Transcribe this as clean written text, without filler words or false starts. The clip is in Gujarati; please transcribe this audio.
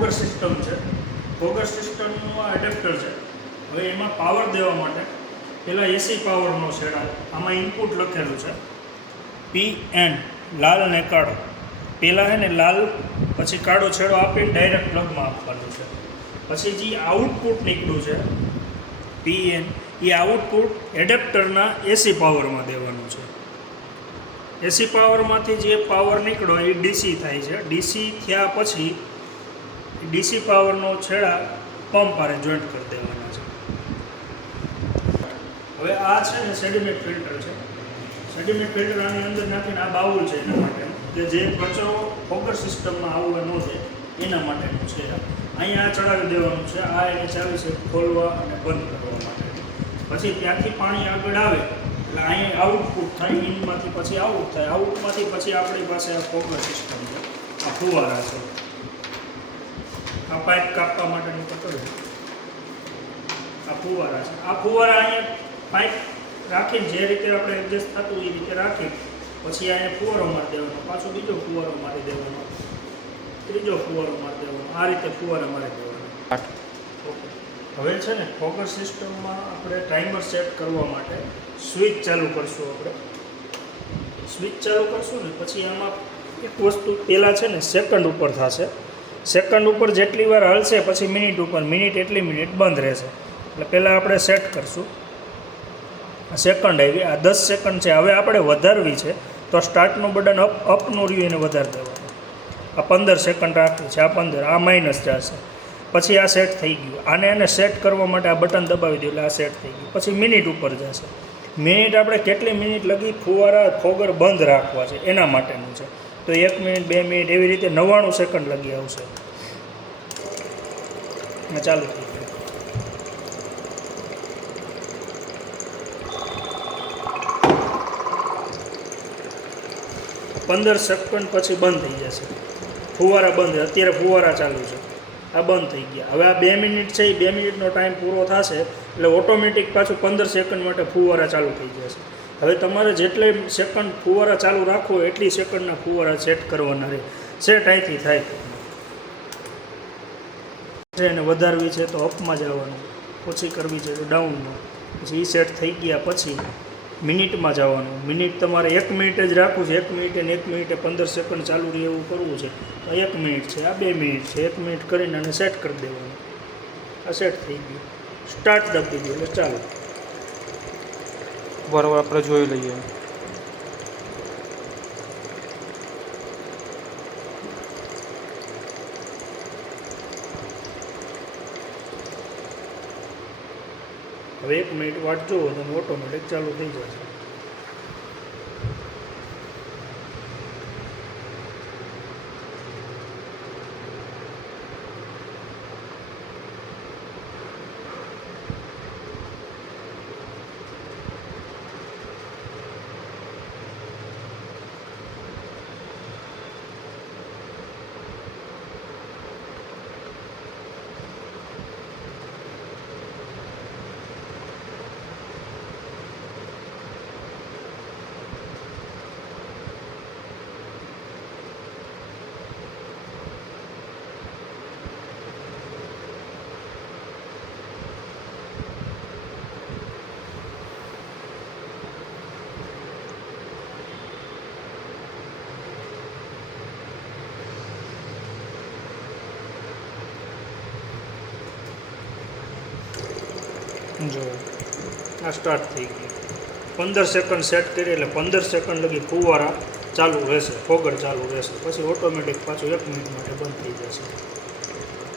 ફોગર સિસ્ટમ છે. ફોગર સિસ્ટમનું આ એડેપ્ટર છે. હવે એમાં પાવર દેવા માટે પહેલાં એસી પાવરનો શેડ આવે. આમાં ઇનપુટ લખેલું છે PN, લાલ ને કાળો. પહેલાં છે ને લાલ, પછી કાળો છેડો આપીને ડાયરેક્ટ પ્લગમાં આપવાનું છે. પછી જે આઉટપુટ નીકળ્યું છે PN, એ આઉટપુટ એડેપ્ટરના એસી પાવરમાં દેવાનું છે. એસી પાવરમાંથી જે પાવર નીકળ્યો એ ડીસી થાય છે. ડીસી થયા પછી ડીસી પાવરનો છેડા પંપ આરે જોઈન્ટ કરી દેવાના છે. હવે આ છે ને સેડિમેન્ટ ફિલ્ટર છે. સેડિમેન્ટ ફિલ્ટર આની અંદર નાખીને આ બાઉલ છે એના માટે, કે જે કચરો ફોગર સિસ્ટમમાં આવવા ન જાય એના માટેનું છે. અહીંયા આ ચડાવી દેવાનું છે. આ એને ચાવી છે ખોલવા અને બંધ કરવા માટે. પછી ત્યાંથી પાણી આગળ આવે એટલે અહીંયા આઉટપુટ થાય, ઇનમાંથી પછી આઉટ થાય, આઉટમાંથી પછી આપણી પાસે આ ફોગર સિસ્ટમ છે. આ ફુવારા છે. આ પાઇપ કાપવા માટેનું પકડ, આ ફુવારા છે. આ ફુવારા અહીંયા પાઇપ રાખીને જે રીતે આપણે એડજસ્ટ થતું એ રીતે રાખી પછી અહીંયા ફુવારો મારી દેવાનો, પાછો બીજો ફુવારો મારી દેવાનો, ત્રીજો ફુવારો મારી દેવાનો, આ રીતે ફુવારા મારી દેવાનો. ઓકે. હવે છે ને ફોગર સિસ્ટમમાં આપણે ટાઈમર સેટ કરવા માટે સ્વિચ ચાલુ કરશું. આપણે સ્વિચ ચાલુ કરશું ને પછી આમાં એક વસ્તુ પહેલાં છે ને સેકન્ડ ઉપર થશે. સેકન્ડ ઉપર જેટલી વાર હાલશે પછી મિનિટ ઉપર, મિનિટ એટલી મિનિટ બંધ રહેશે. એટલે પહેલાં આપણે સેટ કરશું. સેકન્ડ આવી, આ 10 સેકન્ડ છે. હવે આપણે વધારવી છે તો સ્ટાર્ટનું બટન અપનું રહ્યું એને વધારી દેવાનું. આ 15 સેકન્ડ રાખવું છે. આ 15, આ માઇનસ જશે. પછી આ સેટ થઈ ગયું. આને એને સેટ કરવા માટે આ બટન દબાવી દો એટલે આ સેટ થઈ ગયું. પછી મિનિટ ઉપર જશે. મિનિટ આપણે કેટલી મિનિટ લગી ફુવારા ફોગર બંધ રાખવા છે એના માટેનું છે. તો 1 મિનિટ, 2 મિનિટ એવી રીતે 99 સેકન્ડ લગી આવશે. ચાલુ થઈ ગયું. 15 સેકન્ડ પછી બંધ થઈ જશે. ફુવારા બંધ. અત્યારે ફુવારા ચાલુ છે, આ બંધ થઈ ગયા. હવે આ 2 મિનિટ છે, એ 2 મિનિટનો ટાઈમ પૂરો થશે એટલે ઓટોમેટિક પાછું 15 સેકન્ડ માટે ફુવારા ચાલુ થઈ જશે. હવે તમારે જેટલે સેકન્ડ ફુવારા ચાલુ રાખવો એટલી સેકન્ડના ફુવારા સેટ કરવાના રહે. સેટ અહીંથી થાય છે એને વધારવી છે તો અપમાં જવાનું, ઓછી કરવી છે તો ડાઉનમાં. પછી એ સેટ થઈ ગયા પછી મિનિટમાં જવાનું. મિનિટ તમારે 1 મિનિટ જ રાખવું છે. 1 મિનિટે ને 1 મિનિટે 15 સેકન્ડ ચાલુ રહે એવું કરવું છે. તો 1 મિનિટ છે, આ 2 મિનિટ છે. 1 મિનિટ કરીને આને સેટ કરી દેવાનું. આ સેટ થઈ ગયું. સ્ટાર્ટ દબી દો એટલે ચાલુ. બરાબર, આપણે જોઈ લઈએ. હવે 1 મિનિટ વાટ જુઓ તો ઓટોમેટિક ચાલુ થઈ જશે. જો આ સ્ટાર્ટ થઈ ગયું. 15 સેકન્ડ સેટ કરીએ એટલે 15 સેકન્ડ લગી ફુવારા ચાલુ રહેશે, ફોગર ચાલુ રહેશે. પછી ઓટોમેટિક પાછું 1 મિનિટ માટે બંધ થઈ જશે.